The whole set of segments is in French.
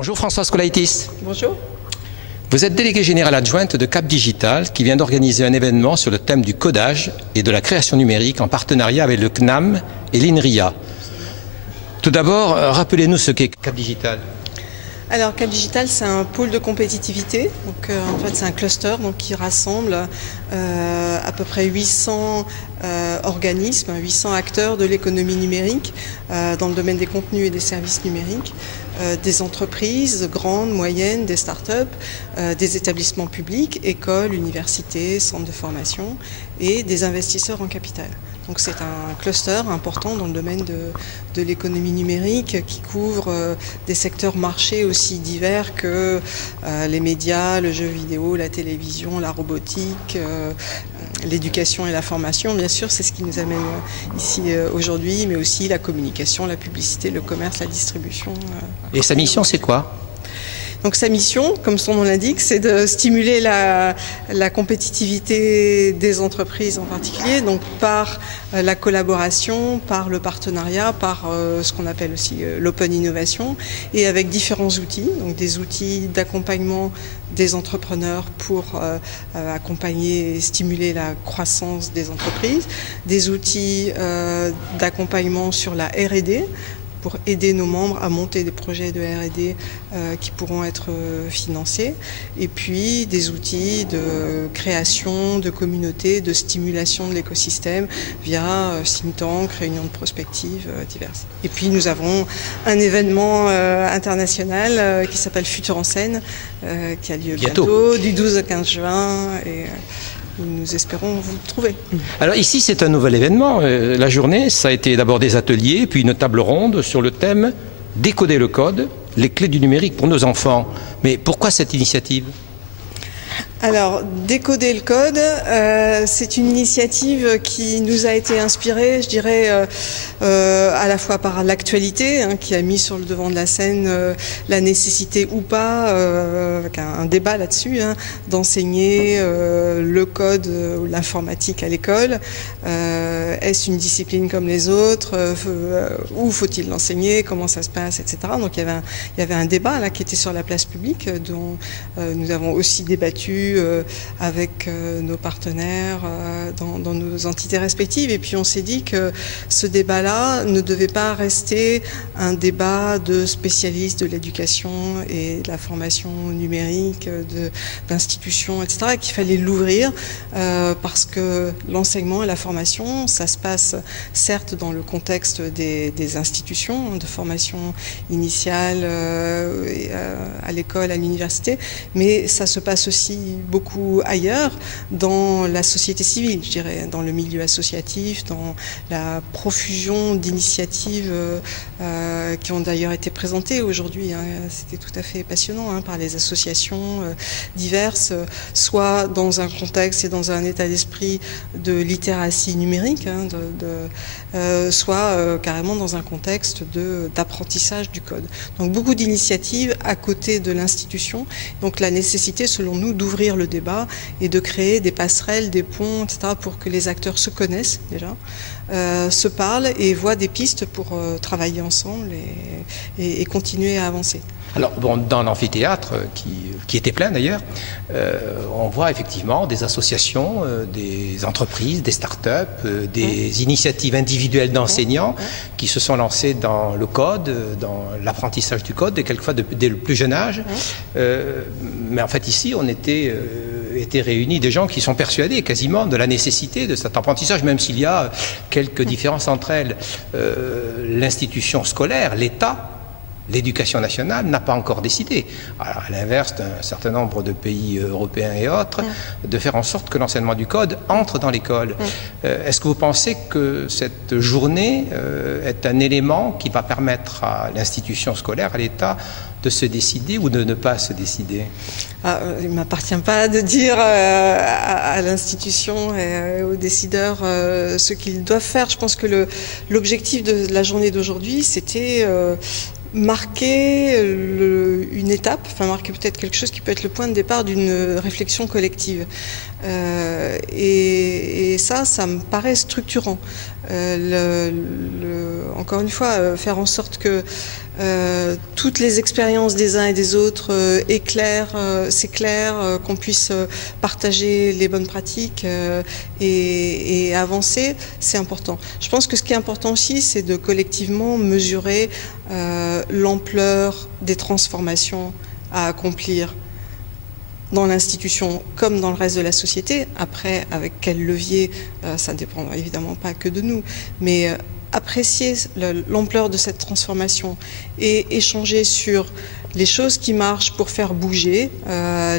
Bonjour Françoise Colaitis. Bonjour. Vous êtes déléguée générale adjointe de Cap Digital qui vient d'organiser un événement sur le thème du codage et de la création numérique en partenariat avec le CNAM et l'INRIA. Tout d'abord, rappelez-nous ce qu'est Cap Digital. Alors Cap Digital, c'est un pôle de compétitivité. Donc, en fait, c'est un cluster qui rassemble à peu près 800 organismes, 800 acteurs de l'économie numérique dans le domaine des contenus et des services numériques, des entreprises grandes, moyennes, des startups, des établissements publics, écoles, universités, centres de formation et des investisseurs en capital. Donc c'est un cluster important dans le domaine de l'économie numérique qui couvre des secteurs marchés aussi divers que les médias, le jeu vidéo, la télévision, la robotique, l'éducation et la formation. Bien sûr, c'est ce qui nous amène ici aujourd'hui, mais aussi la communication, la publicité, le commerce, la distribution. Et sa mission, c'est quoi ? Donc sa mission, comme son nom l'indique, c'est de stimuler la compétitivité des entreprises en particulier, donc par la collaboration, par le partenariat, par ce qu'on appelle aussi l'open innovation, et avec différents outils, donc des outils d'accompagnement des entrepreneurs pour accompagner et stimuler la croissance des entreprises, des outils d'accompagnement sur la R&D, pour aider nos membres à monter des projets de R&D qui pourront être financés, et puis des outils de création de communautés, de stimulation de l'écosystème via think tank, réunions de prospective diverses. Et puis nous avons un événement international qui s'appelle Futur en scène, qui a lieu bientôt, du 12 au 15 juin, et nous espérons vous trouver. Alors ici, c'est un nouvel événement. La journée, ça a été d'abord des ateliers, puis une table ronde sur le thème « Décoder le code, les clés du numérique pour nos enfants ». Mais pourquoi cette initiative ? Alors, décoder le code, c'est une initiative qui nous a été inspirée, je dirais, à la fois par l'actualité, qui a mis sur le devant de la scène la nécessité ou pas, avec un débat là-dessus, d'enseigner le code ou l'informatique à l'école. Est-ce une discipline comme les autres ? Où faut-il l'enseigner ? Comment ça se passe, etc. Donc il y avait un débat là qui était sur la place publique, dont nous avons aussi débattu avec nos partenaires dans nos entités respectives, et puis on s'est dit que ce débat-là ne devait pas rester un débat de spécialistes de l'éducation et de la formation numérique, d'institutions, etc., qu'il fallait l'ouvrir parce que l'enseignement et la formation, ça se passe certes dans le contexte des institutions de formation initiale à l'école, à l'université, mais ça se passe aussi beaucoup ailleurs, dans la société civile, je dirais, dans le milieu associatif, dans la profusion d'initiatives qui ont d'ailleurs été présentées aujourd'hui. C'était tout à fait passionnant par les associations diverses, soit dans un contexte et dans un état d'esprit de littératie numérique, soit carrément dans un contexte d'apprentissage du code. Donc beaucoup d'initiatives à côté de l'institution, donc la nécessité selon nous d'ouvrir le débat et de créer des passerelles, des ponts, etc., pour que les acteurs se connaissent déjà, se parlent et voient des pistes pour travailler ensemble et continuer à avancer. Alors, dans l'amphithéâtre, qui était plein d'ailleurs, on voit effectivement des associations, des entreprises, des startups, des initiatives individuelles d'enseignants qui se sont lancées dans le code, dans l'apprentissage du code, et quelquefois dès le plus jeune âge. Mais en fait, ici, on étaient réunis des gens qui sont persuadés quasiment de la nécessité de cet apprentissage, même s'il y a quelques différences entre elles. L'institution scolaire, l'État, l'éducation nationale n'a pas encore décidé, à l'inverse d'un certain nombre de pays européens et autres, de faire en sorte que l'enseignement du code entre dans l'école. Est-ce que vous pensez que cette journée est un élément qui va permettre à l'institution scolaire, à l'État, de se décider ou de ne pas se décider ? Il ne m'appartient pas de dire à l'institution et aux décideurs ce qu'ils doivent faire. Je pense que l'objectif de la journée d'aujourd'hui, c'était marquer une étape, marquer peut-être quelque chose qui peut être le point de départ d'une réflexion collective. Et ça me paraît structurant. Encore une fois, faire en sorte que toutes les expériences des uns et des autres s'éclairent, qu'on puisse partager les bonnes pratiques et avancer, c'est important. Je pense que ce qui est important aussi, c'est de collectivement mesurer l'ampleur des transformations à accomplir dans l'institution comme dans le reste de la société. Après, avec quel levier, ça ne dépend évidemment pas que de nous, mais apprécier l'ampleur de cette transformation et échanger sur les choses qui marchent pour faire bouger,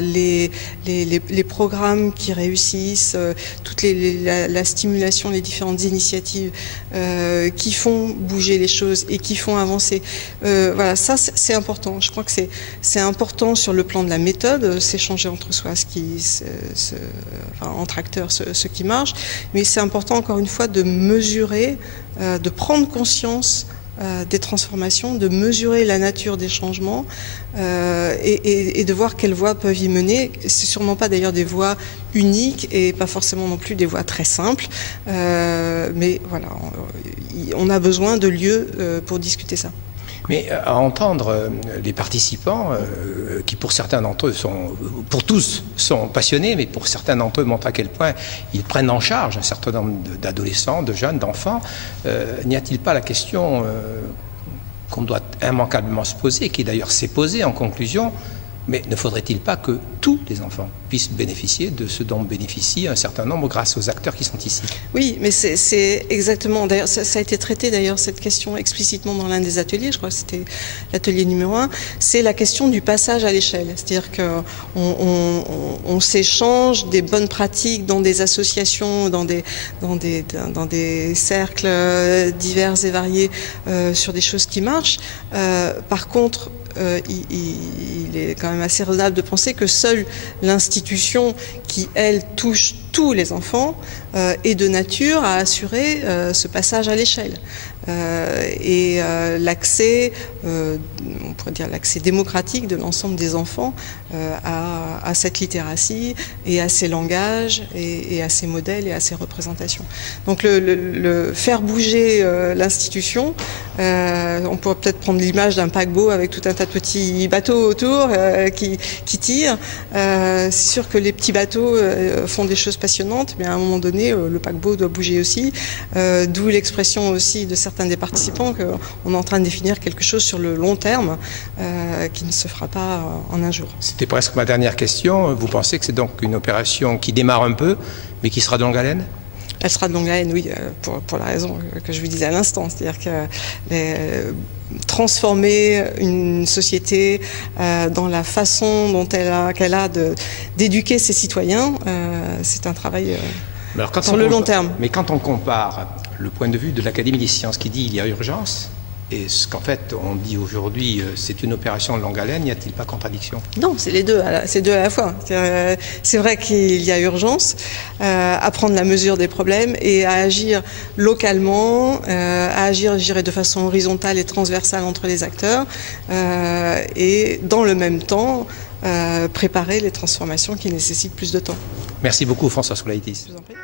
les programmes qui réussissent, la stimulation, les différentes initiatives qui font bouger les choses et qui font avancer. Voilà, ça c'est important. Je crois que c'est important sur le plan de la méthode, s'échanger entre soi, entre acteurs, ce qui marche, mais c'est important encore une fois de mesurer, de prendre conscience des transformations, de mesurer la nature des changements et de voir quelles voies peuvent y mener. C'est sûrement pas d'ailleurs des voies uniques et pas forcément non plus des voies très simples, mais voilà, on a besoin de lieux pour discuter ça. Mais à entendre les participants, qui pour certains d'entre eux pour tous sont passionnés, mais pour certains d'entre eux montrent à quel point ils prennent en charge un certain nombre d'adolescents, de jeunes, d'enfants, n'y a-t-il pas la question qu'on doit immanquablement se poser, qui d'ailleurs s'est posée en conclusion, mais ne faudrait-il pas que tous les enfants puissent bénéficier de ce dont bénéficient un certain nombre grâce aux acteurs qui sont ici? Oui, mais c'est exactement, d'ailleurs ça a été traité d'ailleurs cette question explicitement dans l'un des ateliers, je crois que c'était l'atelier numéro 1, c'est la question du passage à l'échelle, c'est-à-dire qu'on s'échange des bonnes pratiques dans des associations, dans des cercles divers et variés sur des choses qui marchent. Par contre, il est quand même assez raisonnable de penser que seule l'institution qui, elle, touche tous les enfants est de nature à assurer ce passage à l'échelle. L'accès, on pourrait dire l'accès démocratique de l'ensemble des enfants à cette littératie et à ces langages et à ces modèles et à ces représentations. Donc le faire bouger l'institution, on pourrait peut-être prendre l'image d'un paquebot avec tout un tas de petits bateaux autour qui tirent. C'est sûr que les petits bateaux font des choses passionnantes, mais à un moment donné, le paquebot doit bouger aussi, d'où l'expression aussi de certains des participants qu'on est en train de définir quelque chose sur le long terme qui ne se fera pas en un jour. C'était presque ma dernière question. Vous pensez que c'est donc une opération qui démarre un peu, mais qui sera de longue haleine? Elle sera de longue haleine, oui, pour la raison que je vous disais à l'instant. C'est-à-dire que transformer une société dans la façon dont qu'elle a d'éduquer ses citoyens, c'est un travail sur le long terme. Mais quand on compare le point de vue de l'Académie des sciences qui dit qu'il y a urgence, et ce qu'en fait on dit aujourd'hui c'est une opération de longue haleine, n'y a-t-il pas contradiction? Non, c'est les deux, c'est deux à la fois. C'est vrai qu'il y a urgence à prendre la mesure des problèmes et à agir localement, à agir, je dirais, de façon horizontale et transversale entre les acteurs, et dans le même temps préparer les transformations qui nécessitent plus de temps. Merci beaucoup François Soulaitis. Je vous en prie.